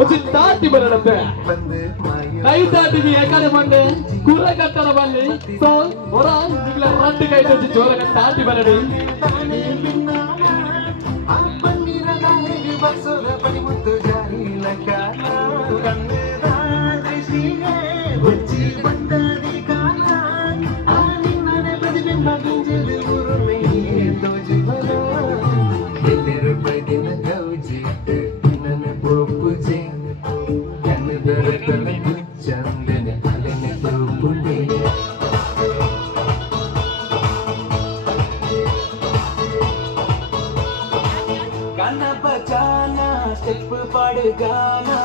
వచ్చి తాటి బరడంతే కై తాటికి ఎక్కడ పండే కూర కట్టల బండి సో ఒరా నిగ్ల రండి కై వచ్చి జోరగా తాటి బరడి गाना बजाना स्टेप पड़ गाना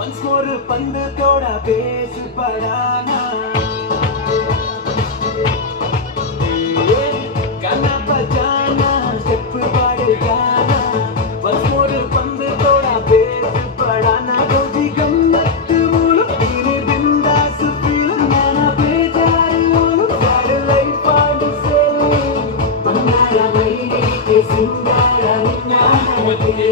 once more पंद थोड़ा बेस पड़ाना गाना बजाना स्टेप पड़ गाना once more पंद थोड़ा बेस पड़ाना गोदी गम्मत मूल तेरे बिंदास फील नाना बेजार मूल सारे लाइफ पांड से बंगारा वैरी के सिंगारा नाना के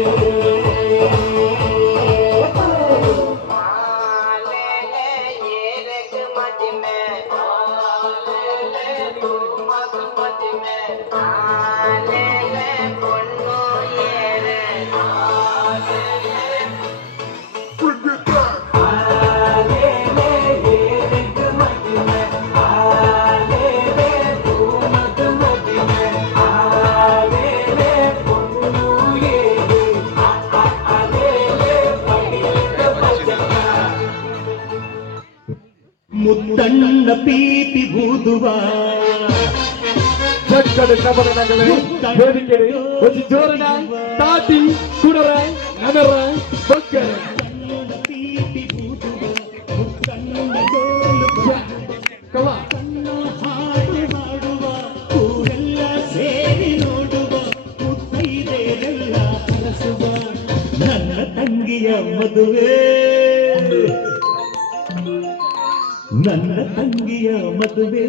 ಮುತ್ತಣ್ಣ ಪೀಪಿ ಬೂದುವ ಚಕ್ಕಡ ಕಬರ ನಗಲೆ ವೇದಿಕೆ ಒಂದು ಜೋರನ ತಾಟಿ ಕುಡರ ನಗರ ಬಕ್ಕರೆ ಮುತ್ತಣ್ಣ ಪೀಪಿ ಬೂದುವ ಮುತ್ತಣ್ಣ ಜೋಲು ಕವ ಕಣ್ಣ ಹಾಡು ಹಾಡುವ ಊರೆಲ್ಲ ಸೇರಿ ನೋಡುವ ಮುತ್ತೈದೆಯರೆಲ್ಲ ಹರಸುವ ನನ್ನ ತಂಗಿಯ ಮದುವೆ ನನ್ನ ತಂಗಿಯ ಮದುವೆ